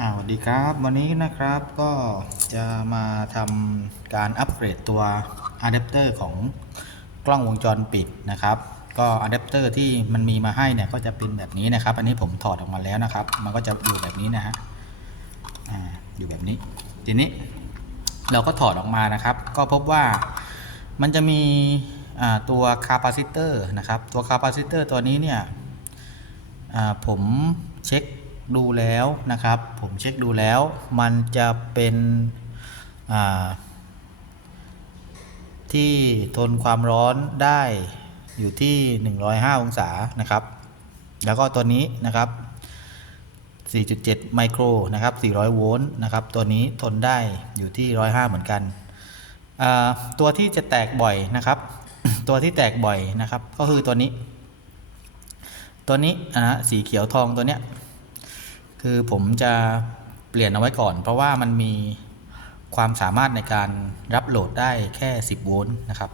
อ่าสวัสดีครับ วันนี้นะครับก็จะมาทำการอัปเกรดตัวอะแดปเตอร์ของกล้องวงจรปิดนะครับ ก็อะแดปเตอร์ที่มันมีมาให้เนี่ยก็จะเป็นแบบนี้นะครับ อันนี้ผมถอดออกมาแล้วนะครับ มันก็จะอยู่แบบนี้นะฮะอ่าอยู่แบบนี้ ทีนี้เราก็ถอดออกมานะครับ ก็พบว่ามันจะมีอ่าตัวคาปาซิเตอร์นะครับ ตัวคาปาซิเตอร์ตัวนี้เนี่ยอ่าผมเช็ค ดูแล้วนะครับ ผมเช็คดูแล้ว มันจะเป็นที่ทนความร้อนได้อยู่ที่ 105 องศานะครับ แล้วก็ตัวนี้นะครับ 4.7 ไมโครนะครับ 400 โวลต์นะครับ ตัวนี้ทนได้อยู่ที่ 105 เหมือนกัน ตัวที่จะแตกบ่อยนะครับ ตัวที่แตกบ่อยนะครับ ก็คือตัวนี้ ตัวนี้นะฮะสีเขียวทองตัวเนี้ย คือผมจะเปลี่ยนเอาไว้ก่อน เพราะว่ามันมีความสามารถในการรับโหลดได้แค่ 10 โวลต์นะครับ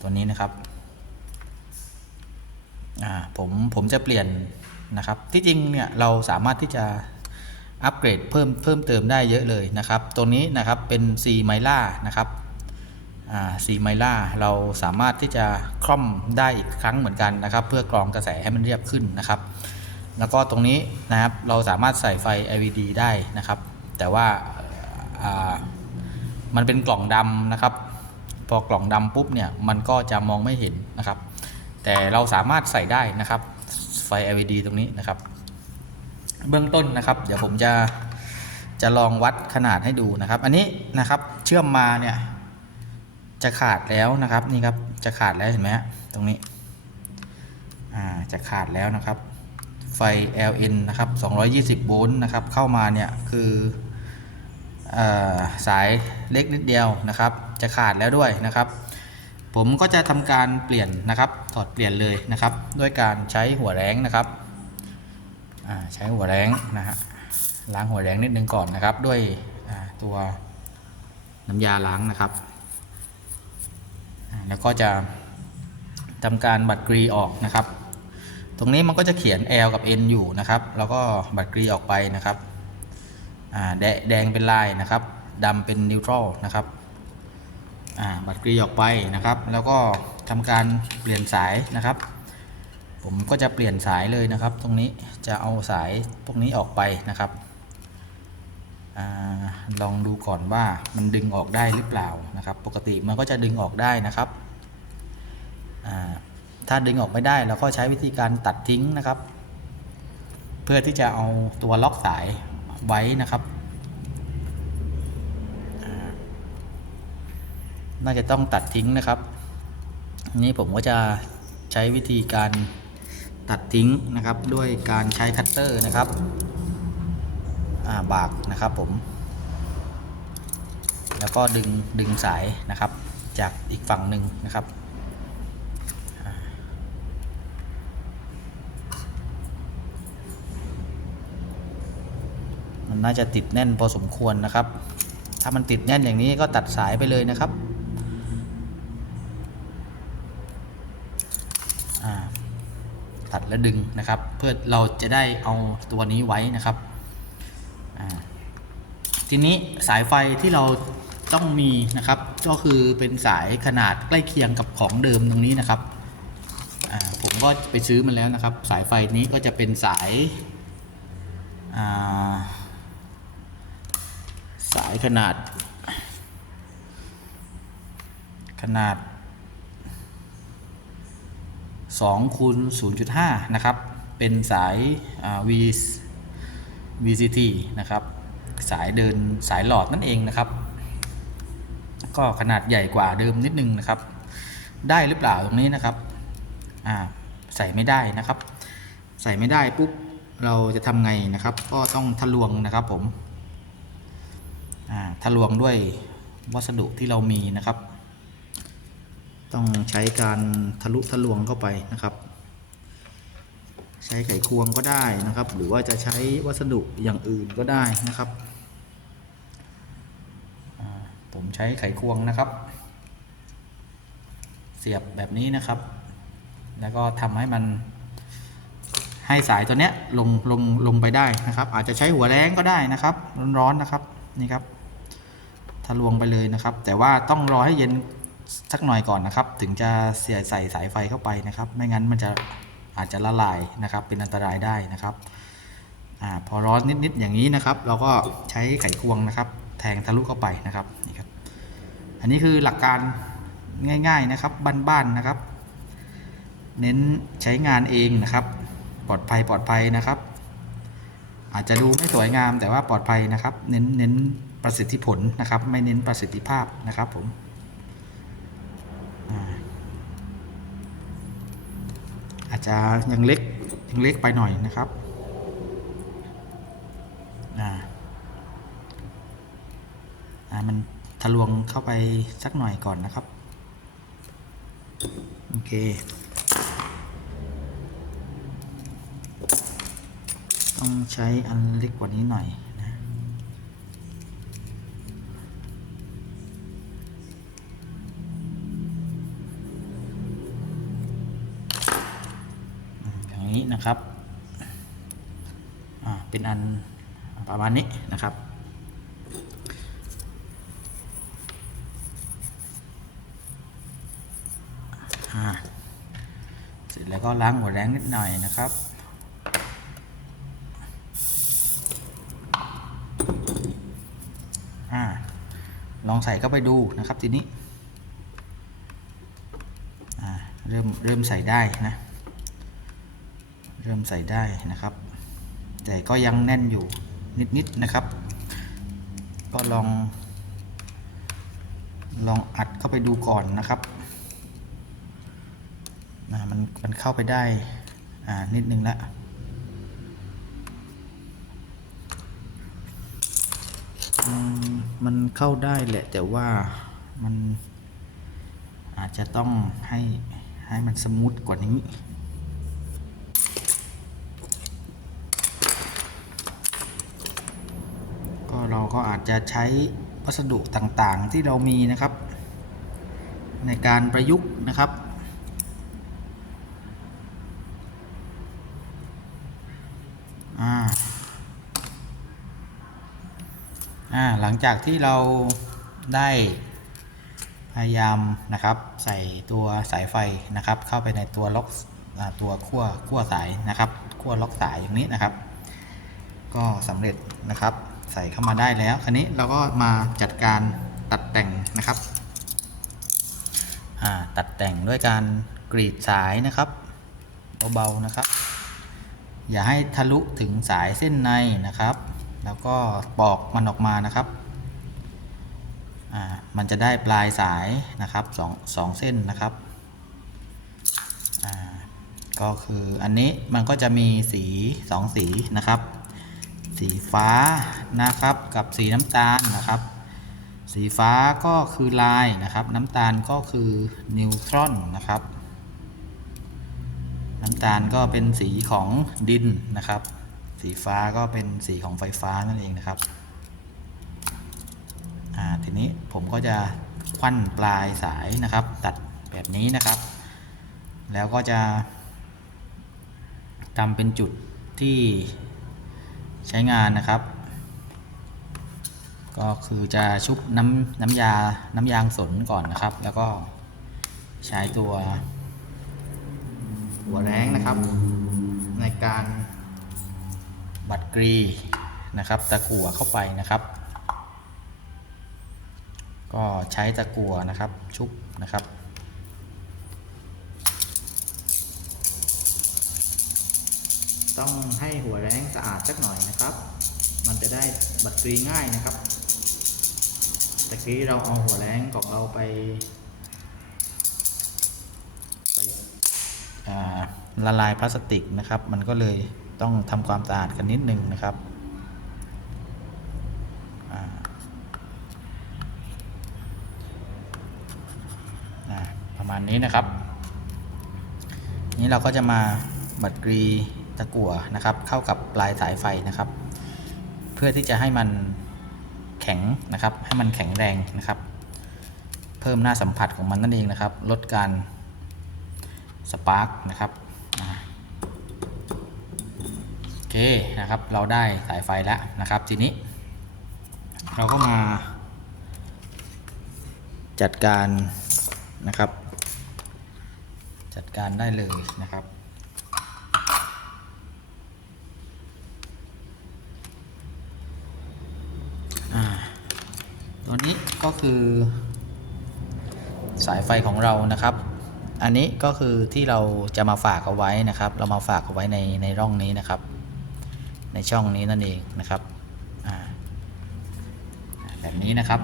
ตัวนี้นะครับผมผมจะเปลี่ยนนะครับ ที่จริงเนี่ยเราสามารถที่จะอัปเกรดเพิ่มเพิ่มเติมได้เยอะเลยนะครับ ตัวนี้นะครับเป็น C ไมล่านะครับซีไมล่าเราสามารถที่จะคล่อมได้อีกครั้งเหมือนกันนะครับ เพื่อกรองกระแสให้มันเรียบขึ้นนะครับ แล้วก็ตรงนี้นะครับเราสามารถใส่ไฟ LED ได้นะครับ แต่ว่ามันเป็นกล่องดำนะครับ พอกล่องดำปุ๊บเนี่ยมันก็จะมองไม่เห็นนะครับ แต่เราสามารถใส่ได้นะครับ ไฟ LED ตรงนี้นะครับ เบื้องต้นนะครับ เดี๋ยวผมจะจะลองวัดขนาดให้ดูนะครับ อันนี้นะครับเชื่อมมาเนี่ยจะขาดแล้วนะครับนี่ครับจะขาดแล้วเห็นไหมฮะตรงนี้อ่าจะขาดแล้วนะครับ ไฟ LN นะครับ 220 โวลต์นะครับ เข้ามาเนี่ยคืออสายเล็กนิดเดียวนะครับ จะขาดแล้วด้วยนะครับ ผมก็จะทำการเปลี่ยนนะครับถอดเปลี่ยนเลยนะครับ ด้วยการใช้หัวแรงนะครับใช้หัวแรงนะฮะล้างหัวแรงนิดนึงก่อนนะครับ ด้วยตัวน้ำยาล้างนะครับ แล้วก็จะทำการบัดกรีออกนะครับ ตรงนี้มันก็จะเขียน L กับ N อยู่นะครับ แล้วก็บัตรกรีออกไปนะครับอ่าแดงเป็นลายนะครับดำเป็นนิวทรัลนะครับอ่าบัตรกรีออกไปนะครับ แล้วก็ทำการเปลี่ยนสายนะครับ ผมก็จะเปลี่ยนสายเลยนะครับ ตรงนี้จะเอาสายพวกนี้ออกไปนะครับอาลองดูก่อนว่ามันดึงออกได้หรือเปล่านะครับ ปกติมันก็จะดึงออกได้นะครับอ่า ถ้าดึงออกไม่ได้เราก็ใช้วิธีการตัดทิ้งนะครับ เพื่อที่จะเอาตัวล็อกสายไว้นะครับ น่าจะต้องตัดทิ้งนะครับนนี้ผมก็จะใช้วิธีการตัดทิ้งนะครับ ด้วยการใช้คัตเตอร์นะครับอ่าบากนะครับผม แล้วก็ดึงดึงสายนะครับ จากอีกฝั่งหนึ่งนะครับ น่าจะติดแน่นพอสมควรนะครับ ถ้ามันติดแน่นอย่างนี้ก็ตัดสายไปเลยนะครับตัดแล้วดึงนะครับ เพื่อเราจะได้เอาตัวนี้ไว้นะครับ ทีนี้สายไฟที่เราต้องมีนะครับ ก็คือเป็นสายขนาดใกล้เคียงกับของเดิมตรงนี้นะครับผมก็ไปซื้อมาแล้วนะครับ สายไฟนี้ก็จะเป็นสายอ่าายขนาด ขนาด2คูณ0.5 นะครับ เป็นสาย V VCT นะครับ สายเดินสายหลอดนั่นเองนะครับ ก็ขนาดใหญ่กว่าเดิมนิดนึงนะครับ ได้หรือเปล่าตรงนี้นะครับใส่ไม่ได้นะครับ ใส่ไม่ได้ปุ๊บเราจะทำไงนะครับ ก็ต้องทะลวงนะครับผม ทะลวงด้วยวัสดุที่เรามีนะครับ ต้องใช้การทะลุทะลวงเข้าไปนะครับ ใช้ไขควงก็ได้นะครับ หรือว่าจะใช้วัสดุอย่างอื่นก็ได้นะครับ ผมใช้ไขควงนะครับ เสียบแบบนี้นะครับ แล้วก็ทำให้มันให้สายตัวเนี้ยลงลงลงไปได้นะครับ อาจจะใช้หัวแรงก็ได้นะครับ ร้อนๆนะครับนี่ครับ ทะลวงไปเลยนะครับ แต่ว่าต้องรอให้เย็นสักหน่อยก่อนนะครับ ถึงจะเสียใส่สายไฟเข้าไปนะครับ ไม่งั้นมันจะอาจจะละลายนะครับ เป็นอันตรายได้นะครับอาพอร้อนนิดๆอย่างนี้นะครับ เราก็ใช้ไขควงนะครับ แทงทะลุเข้าไปนะครับนี่ครับ อันนี้คือหลักการง่าย ๆนะครับบ้านๆนะครับ เน้นใช้งานเองนะครับ ปลอดภัยปลอดภัยนะครับ อาจจะดูไม่สวยงามแต่ว่าปลอดภัยนะครับ เน้นเน้น ประสิทธิผลนะครับ ไม่เน้นประสิทธิภาพนะครับผมอาจจะยังเล็กยังเล็กไปหน่อยนะครับอ่ามันทะลวงเข้าไปสักหน่อยก่อนนะครับ โอเคต้องใช้อันเล็กกว่านี้หน่อย นะครับเป็นอันประมาณนี้นะครับ เสร็จแล้วก็ล้างหัวแรงนิดหน่อยนะครับอลองใส่เข้าไปดูนะครับทีนี้เริ่มเริ่มใส่ได้นะ ริ่มใส่ได้นะครับ แต่ก็ยังแน่นอยู่นิดๆนะครับ ก็ลอง ลองอัดเข้าไปดูก่อนนะครับนะมันมันเข้าไปได้อ่านิดนึงละมันเข้าได้แหละแต่ว่ามันอาจจะต้องให้ให้มันสมูทกว่านี้ เราก็อาจจะใช้วัสดุต่างๆที่เรามีนะครับ ในการประยุกต์นะครับหลังจากที่เราได้พยายามนะครับ ใส่ตัวสายไฟนะครับ เข้าไปในตัวล็อกตัวขั้วขั้วสายนะครับขั้วล็อกสายอย่างนี้นะครับ ก็สำเร็จนะครับ ใส่เข้ามาได้แล้ว คราวนี้เราก็มาจัดการตัดแต่งนะครับ ตัดแต่งด้วยการกรีดสายนะครับเบาๆนะครับ อย่าให้ทะลุถึงสายเส้นในนะครับ แล้วก็ปอกมันออกมานะครับมันจะได้ปลายสายนะครับสองสองเส้นนะครับก็คืออันนี้มันก็จะมีสีสองสีนะครับ สีฟ้านะครับกับสีน้ำตาลนะครับ สีฟ้าก็คือลายนะครับ น้ำตาลก็คือนิวตรอนนะครับ น้ำตาลก็เป็นสีของดินนะครับ สีฟ้าก็เป็นสีของไฟฟ้านั่นเองนะครับอ่าทีนี้ผมก็จะควันปลายสายนะครับ ตัดแบบนี้นะครับ แล้วก็จะทำเป็นจุดที่ ใช้งานนะครับ ก็คือจะชุบน้ำน้ำยา น้ำยางสนก่อนนะครับ แล้วก็ใช้ตัว หัวแรงนะครับ ในการบัดกรีนะครับตะกั่วเข้าไปนะครับ ก็ใช้ตะกั่วนะครับชุบนะครับ ต้องให้หัวแรงสะอาดสักหน่อยนะครับ มันจะได้บัดกรีง่ายนะครับตะกี้เราเอาหัวแรงของเราไปอ่าละลายพลาสติกนะครับ มันก็เลยต้องทำความสะอาดกันนิดนึงนะครับประมาณนี้นะครับ นี้เราก็จะมาบัดกรี ตะกั่วนะครับ เข้ากับปลายสายไฟนะครับ เพื่อที่จะให้มันแข็งนะครับ ให้มันแข็งแรงนะครับ เพิ่มหน้าสัมผัสของมันนั่นเองนะครับ ลดการสปาร์กนะครับโอ่านะครับ เราได้สายไฟแล้วนะครับ ทีนี้ เราก็มา จัดการนะครับ จัดการได้เลยนะครับ ตัวนี้ก็คือสายไฟของเรานะครับ อันนี้ก็คือที่เราจะมาฝากเอาไว้นะครับ เรามาฝากเอาไว้ในในร่องนี้นะครับ ในช่องนี้นั่นเองนะครับแบบนี้นะครับ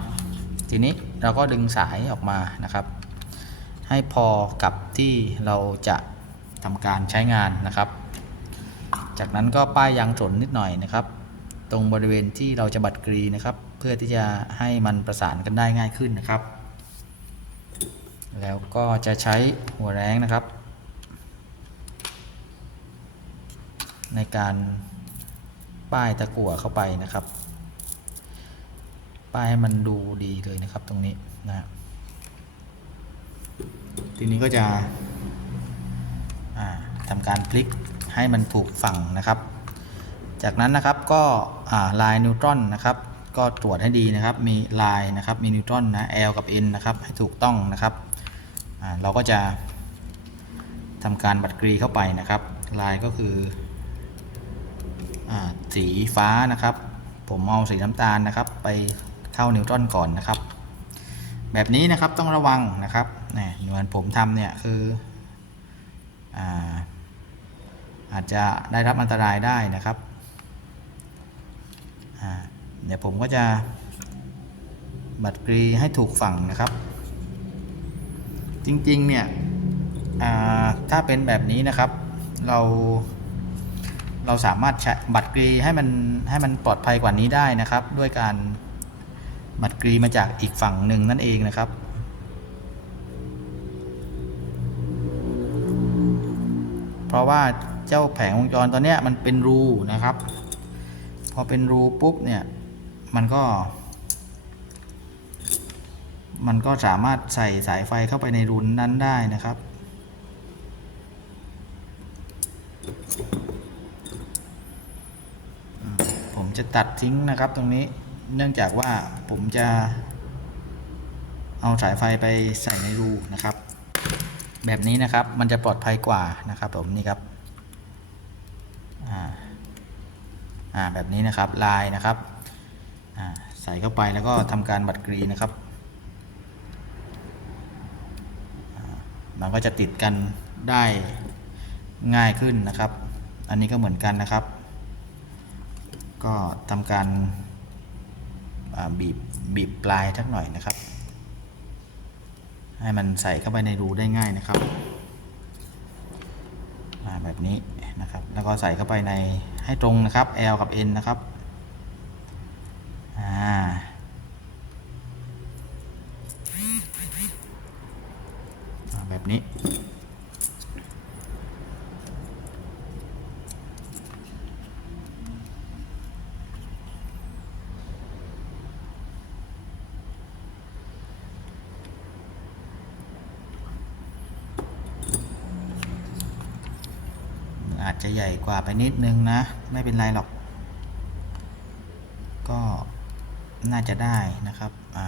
ทีนี้เราก็ดึงสายออกมานะครับ ให้พอกับที่เราจะทำการใช้งานนะครับ จากนั้นก็ป้ายยางสนนิดหน่อยนะครับ ตรงบริเวณที่เราจะบัดกรีนะครับ พื่อที่จะให้มันประสานกันได้ง่ายขึ้นนะครับ แล้วก็จะใช้หัวแรงนะครับ ในการป้ายตะกั่วเข้าไปนะครับ ป้ายให้มันดูดีเลยนะครับตรงนี้นะทีนี้ก็จะทำการพลิกให้มันถูกฝั่งนะครับ จากนั้นนะครับก็ลายนิวตรอนนะครับ ก็ตรวจให้ดีนะครับ มีลายนะครับ มีนิวตรอนนะ L กับ N นะครับ ให้ถูกต้องนะครับ เราก็จะทำการบัดกรีเข้าไปนะครับ ลายก็คืออสีฟ้านะครับ ผมเอาสีน้ำตาลนะครับ ไปเข้านิวตรอนก่อนนะครับ แบบนี้นะครับต้องระวังนะครับเนี่ยเหมือนผมทำเนี่ยคืออาอาจจะได้รับอันตรายได้นะครับอ่า เดี๋ยวผมก็จะบัดกรีให้ถูกฝั่งนะครับ จริงๆเนี่ยถ้าเป็นแบบนี้นะครับ เราเราสามารถใช้บัตรกรีให้มันให้มันปลอดภัยกว่านี้ได้นะครับ ด้วยการบัตรกรีมาจากอีกฝั่งหนึ่งนั่นเองนะครับ เพราะว่าเจ้าแผงวงจรตัวเนี้ยมันเป็นรูนะครับ พอเป็นรูปุ๊บเนี่ย มันก็ มันก็สามารถใส่สายไฟเข้าไปในรูนนั้นได้นะครับผมจะตัดทิ้งนะครับตรงนี้เนื่องจากว่าผมจะเอาสายไฟไปใส่ในรูนะครับ แบบนี้นะครับมันจะปลอดภัยกว่านะครับ ผมนี่ครับอ่าอ่าแบบนี้นะครับลายนะครับ ใส่เข้าไปแล้วก็ทำการบัดกรีนะครับมันก็จะติดกันได้ง่ายขึ้นนะครับ อันนี้ก็เหมือนกันนะครับ ก็ทำการบีบบีบปลายทักหน่อยนะครับ ให้มันใส่เข้าไปในรูได้ง่ายนะครับแบบนี้นะครับ แล้วก็ใส่เข้าไปในให้ตรงนะครับ L กับ N นะครับอ่าอ่าแบบ นี้ อาจจะใหญ่กว่าไปนิดนึงนะ ไม่เป็นไรหรอก ก็น่าจะได้นะครับ อ่า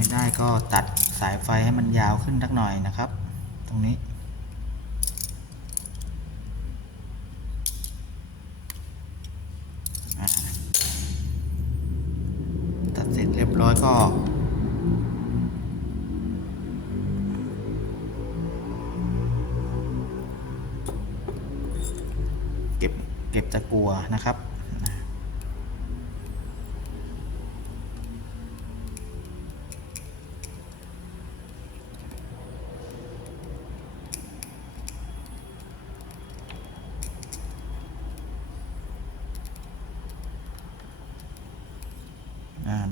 ไม่ได้ก็ตัดสายไฟให้มันยาวขึ้นสักหน่อยนะครับ ตรงนี้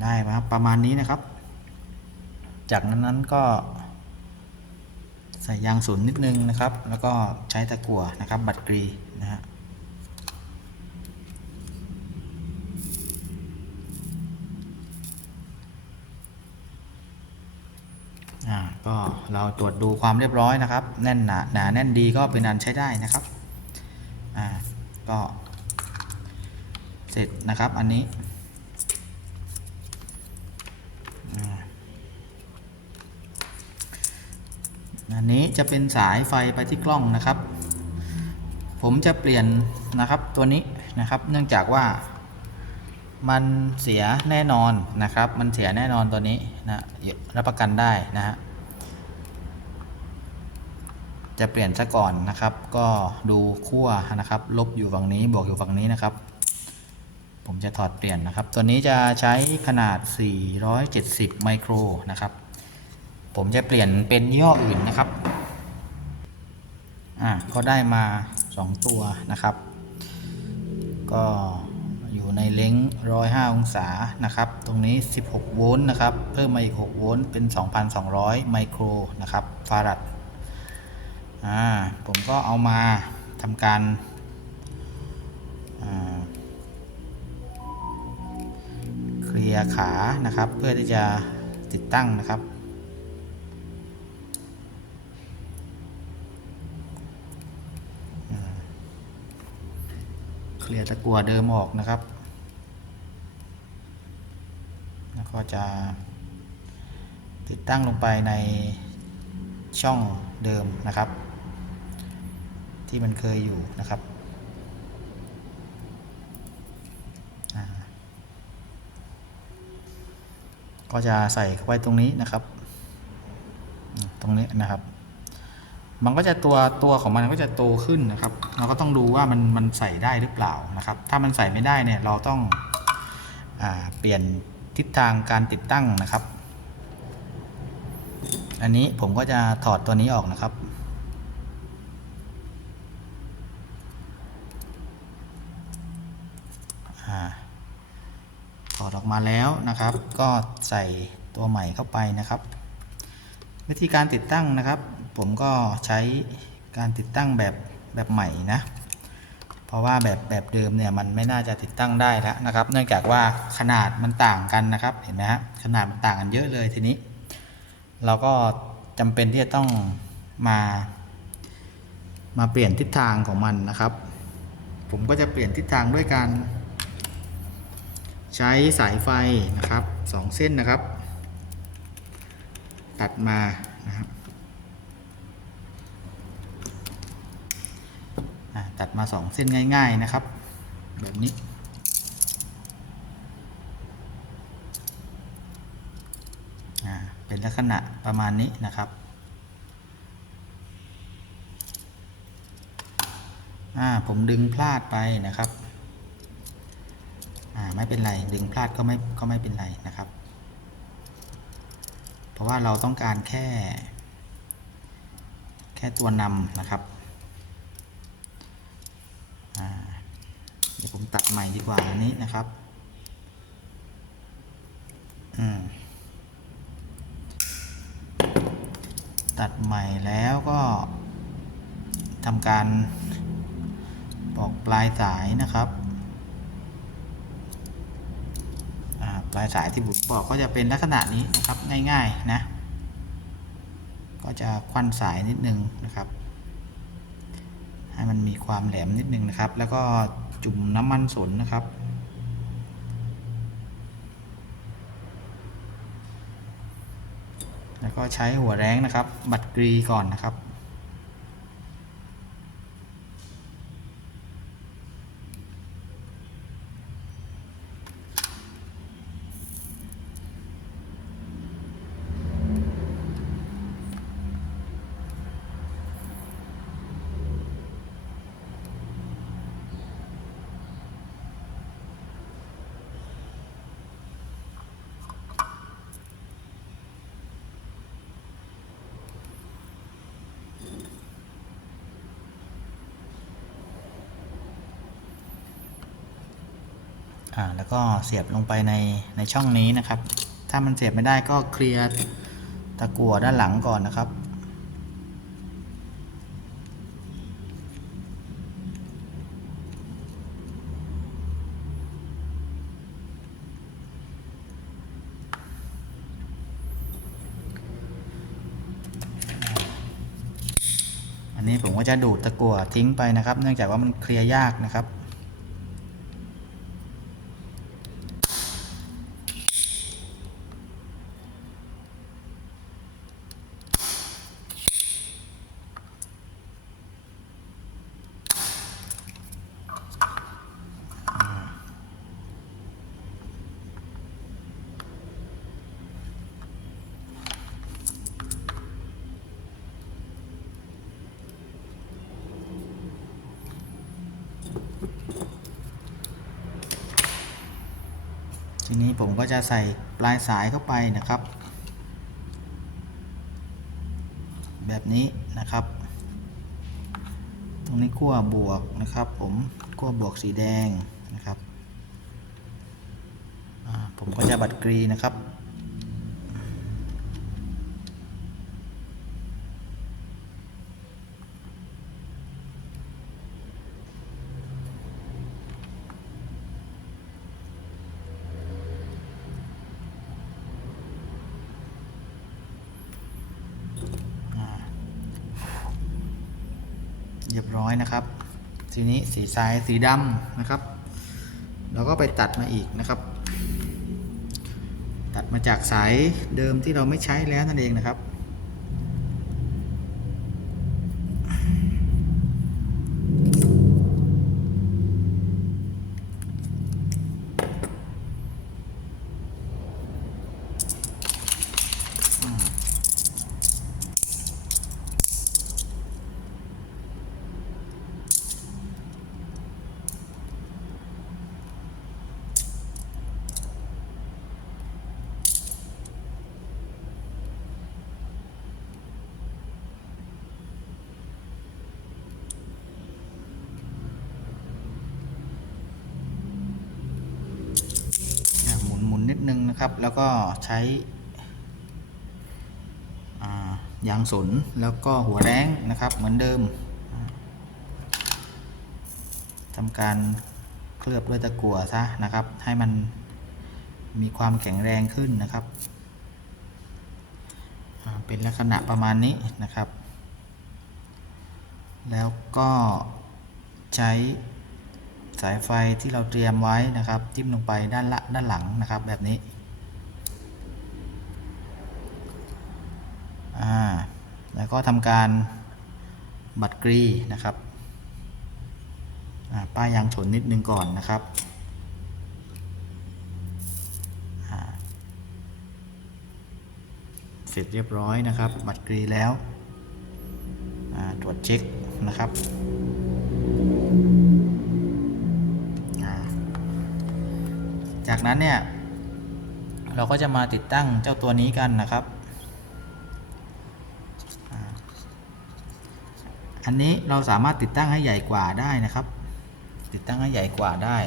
ได้ครับประมาณนี้นะครับ จากนั้นนั้นก็ ใส่ยางสูนนิดนึงนะครับ แล้วก็ใช้ตะกั่วนะครับ บัดกรีนะฮะก็เราตรวจดูความเรียบร้อยนะครับ แน่นหนาหนาแน่นดีก็เป็นอันใช้ได้นะครับอ่าก็เสร็จนะครับอันนี้ อันนี้จะเป็นสายไฟไปที่กล้องนะครับ ผมจะเปลี่ยนนะครับตัวนี้นะครับ เนื่องจากว่ามันเสียแน่นอนนะครับ มันเสียแน่นอนตัวนี้นะรับประกันได้นะฮะจะเปลี่ยนซะก่อนนะครับ ก็ดูขั้วนะครับ ลบอยู่ฝั่งนี้บวกอยู่ฝั่งนี้นะครับ ผมจะถอดเปลี่ยนนะครับ ตัวนี้จะใช้ขนาด 470 ไมโครนะครับ ผมจะเปลี่ยนเป็นยี่ห้ออื่นนะครับ อะก็ได้มา 2 ตัวนะครับ ก็อยู่ในเล้ง105 องศานะครับ ตรงนี้ 16 โวลต์นะครับ เพิ่มมาอีก 6 โวลต์เป็น 2,200 ไมโครนะครับ ฟารัด อ่า ผมก็เอามาทำการเคลียร์ขานะครับ เพื่อที่จะติดตั้งนะครับ เคลียร์ตะกัวเดิมออกนะครับ แล้วก็จะติดตั้งลงไปในช่องเดิมนะครับ ที่มันเคยอยู่นะครับก็จะใส่เข้าไปตรงนี้นะครับ ตรงนี้นะครับ มันก็จะตัวตัวของมันก็จะโตขึ้นนะครับ เราก็ต้องดูว่ามันมันใส่ได้หรือเปล่านะครับ ถ้ามันใส่ไม่ได้เนี่ยเราต้องอเปลี่ยนทิศทางการติดตั้งนะครับ อันนี้ผมก็จะถอดตัวนี้ออกนะครับอถอดออกมาแล้วนะครับ ก็ใส่ตัวใหม่เข้าไปนะครับ วิธีการติดตั้งนะครับ ผมก็ใช้การติดตั้งแบบแบบใหม่นะ เพราะว่าแบบแบบเดิมเนี่ยมันไม่น่าจะติดตั้งได้แล้วนะครับ เนื่องจากว่าขนาดมันต่างกันนะครับ เห็นไหมฮะขนาดมันต่างกันเยอะเลยทีนี้ เราก็จำเป็นที่จะต้องมา มาเปลี่ยนทิศทางของมันนะครับ ผมก็จะเปลี่ยนทิศทางด้วยการใช้สายไฟนะครับสองเส้นนะครับ ตัดมานะครับอ่า ตัดมาสองเส้นง่าย ๆนะครับ แบบนี้ เป็นลักษณะประมาณนี้นะครับผมดึงพลาดไปนะครับไม่เป็นไร ดึงพลาดก็ไม่ก็ไม่เป็นไรนะครับ เพราะว่าเราต้องการแค่ แค่ตัวนำนะครับอ่าเดี๋ยวผม ตัดใหม่ดีกว่าอันนี้นะครับตัดใหม่แล้วก็ทำการปอกปลายสายนะครับปลายสายที่ผมบอกก็จะเป็นลักษณะนี้นะครับง่าย ๆนะ ก็จะควันสายนิดนึงนะครับ ให้มันมีความแหลมนิดนึงนะครับ แล้วก็ จุ่มน้ำมันสนนะครับ แล้วก็ใช้หัวแรงนะครับ บัดกรีก่อนนะครับ อ่าแล้วก็เสียบลงไปในในช่องนี้นะครับ ถ้ามันเสียบไม่ได้ก็เคลียร์ตะกั่วด้านหลังก่อนนะครับอันนี้ผมก็จะดูดตะกั่วทิ้งไปนะครับ เนื่องจากว่ามันเคลียร์ยากนะครับ ทีนี้ ผมก็จะใส่ปลายสายเข้าไปนะครับ แบบนี้นะครับ ตรงนี้ขั้วบวกนะครับ ผมขั้วบวกสีแดงนะครับผมก็จะบัดกรีนะครับ เรียบร้อยนะครับ ทีนี้สีสายสีดำนะครับ เราก็ไปตัดมาอีกนะครับ ตัดมาจากสายเดิมที่เราไม่ใช้แล้วนั่นเองนะครับ อะหมุนหมุ นะครับ แล้วก็ใช้ายางสนแล้วก็หัวแรงนะครับเหมือนเดิมทำการเคลือบด้วยตะกั่วซะนะครับ ให้มันมีความแข็งแรงขึ้นนะครับ เป็นลักษณะประมาณนี้นะครับ แล้วก็ใช้สายไฟที่เราเตรียมไว้นะครับ จิ้มลงไปด้านละด้านหลังนะครับแบบนี้อ่า แล้วก็ทำการบัดกรีนะครับป้ายยางฉนนิดนึงก่อนนะครับเสร็จเรียบร้อยนะครับบัดกรีแล้วตรวจเช็คนะครับจากนั้นเนี่ยเราก็จะมาติดตั้งเจ้าตัวนี้กันนะครับอ่า อันนี้เราสามารถติดตั้งให้ใหญ่กว่าได้นะครับ ติดตั้งให้ใหญ่กว่าได้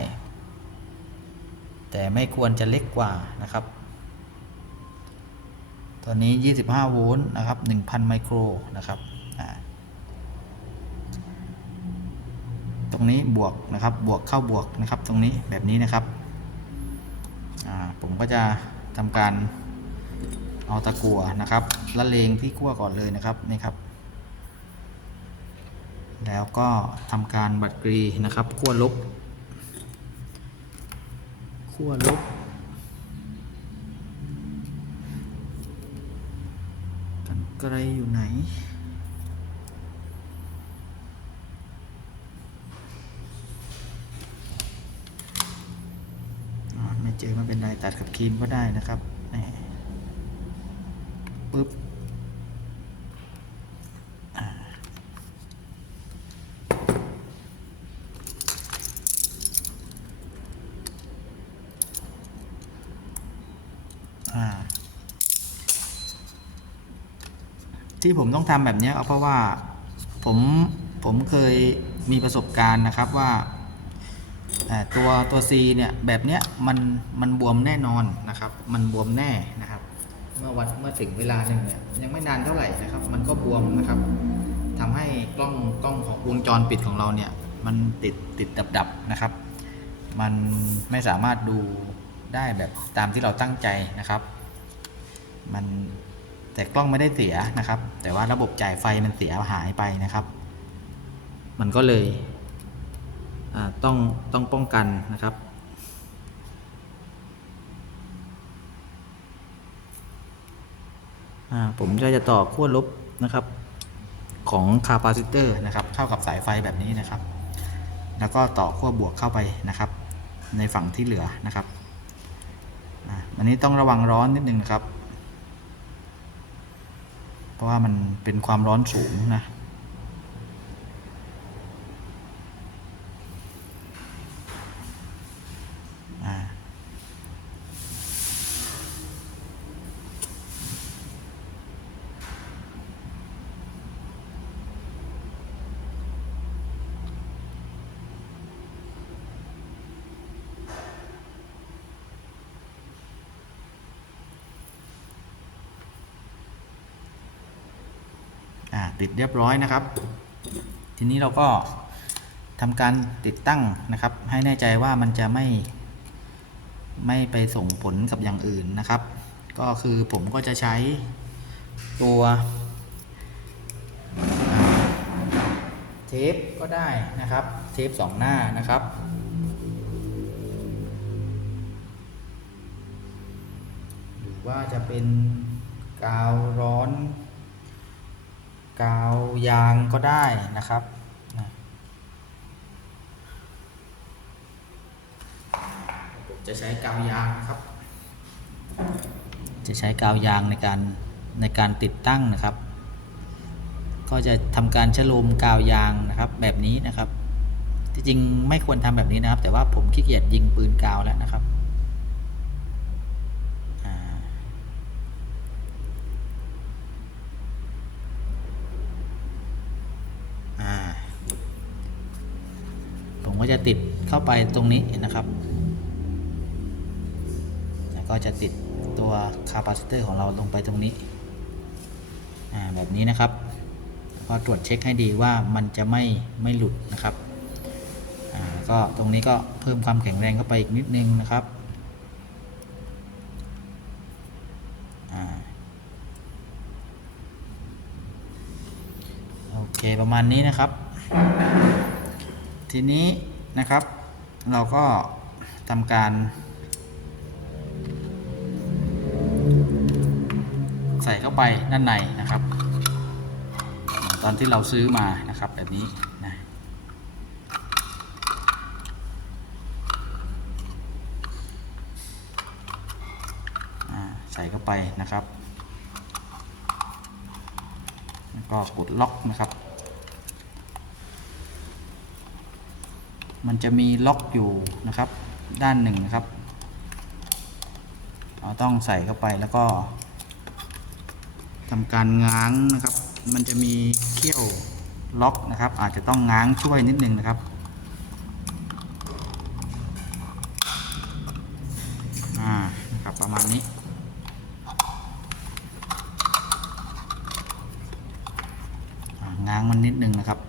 แต่ไม่ควรจะเล็กกว่านะครับตัวนี้ 25 โวลต์นะครับ 1,000 ไมโครนะครับตรงนี้บวกนะครับบวกเข้าบวกนะครับ ตรงนี้แบบนี้นะครับผมก็จะทำการเอาตะกั่วนะครับละเลงที่ขั้วก่อนเลยนะครับนี่ครับ แล้วก็ทำการบัดกรีนะครับขั้วลบขั้วลบ กันไกลอยู่ไหนไม่เจอไม่เป็นไรตัดกับครีมก็ได้นะครับนี่ปึ๊บ ที่ผมต้องทำแบบนี้เพราะว่าผมผมเคยมีประสบการณ์นะครับว่าตัวตัว C เนี่ยแบบเนี้ยมันมันบวมแน่นอนนะครับ มันบวมแน่นะครับ เมื่อวันเมื่อถึงเวลาหนึ่งเนี่ยยังไม่นานเท่าไหร่นะครับ มันก็บวมนะครับทำให้กล้องกล้องของวงจรปิดของเราเนี่ย มันติดติดดับดับนะครับ มันไม่สามารถดูได้แบบตามที่เราตั้งใจนะครับ มัน แต่กล้องไม่ได้เสียนะครับ แต่ว่าระบบจ่ายไฟมันเสียหายไปนะครับ มันก็เลยต้องต้องป้องกันนะครับ ผมก็จะต่อขั้วลบนะครับของคาปาซิเตอร์นะครับ เข้ากับสายไฟแบบนี้นะครับ แล้วก็ต่อขั้วบวกเข้าไปนะครับ ในฝั่งที่เหลือนะครับอันนี้ต้องระวังร้อนนิดนึงนะครับ เพราะว่ามันเป็นความร้อนสูงนะ ติดเรียบร้อยนะครับ ทีนี้เราก็ทำการติดตั้งนะครับ ให้แน่ใจว่ามันจะไม่ไม่ไปส่งผลกับอย่างอื่นนะครับ ก็คือผมก็จะใช้ตัวเทปก็ได้นะครับ เทปสองหน้านะครับ หรือว่าจะเป็นกาวร้อน กาวยางก็ได้นะครับผมจะใช้กาวยางนะครับ จะใช้กาวยางในการในการติดตั้งนะครับ ก็จะทำการชะโลมกาวยางนะครับแบบนี้นะครับที่จริงไม่ควรทำแบบนี้นะครับ แต่ว่าผมขี้เกียจยิงปืนกาวแล้วนะครับอ่า อ่าผมก็จะติด เข้าไปตรงนี้นะครับ แล้วก็จะติดตัวคาปาซิเตอร์ของเราลงไปตรงนี้แบบนี้นะครับก็ตรวจเช็คให้ดีว่ามันจะไม่ไม่หลุดนะครับก็ตรงนี้ก็เพิ่มความแข็งแรงเข้าไปอีกนิดนึงนะครับอโอเคประมาณนี้นะครับ ทีนี้นะครับ เราก็ทำการ ใส่เข้าไปด้านในนะครับ ตอนที่เราซื้อมานะครับแบบนี้นะใส่เข้าไปนะครับ แล้วก็กดล็อกนะครับ มันจะมีล็อกอยู่นะครับ ด้านหนึ่งนะครับ เราต้องใส่เข้าไปแล้วก็ทำการง้างนะครับ มันจะมีเขี้ยวล็อกนะครับ อาจจะต้องง้างช่วยนิดนึงนะครับอ่านะครับประมาณนี้ อ่าง้างมันนิดนึงนะครับ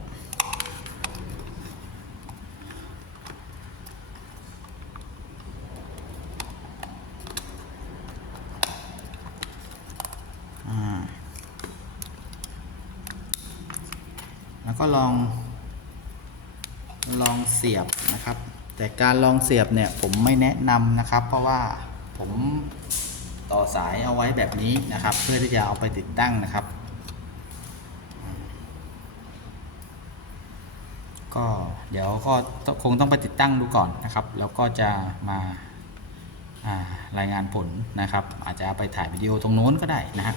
อ่า แล้ว ก็ลอง ลองเสียบนะครับ แต่การลองเสียบเนี่ยผมไม่แนะนำนะครับ เพราะว่าผมต่อสายเอาไว้แบบนี้นะครับ เพื่อที่จะเอาไปติดตั้งนะครับ ก็เดี๋ยวก็คงต้องไปติดตั้งดูก่อนนะครับ แล้วก็จะมาารายงานผลนะครับ อาจจะไปถ่ายวิดีโอตรงโน้นก็ได้นะฮะ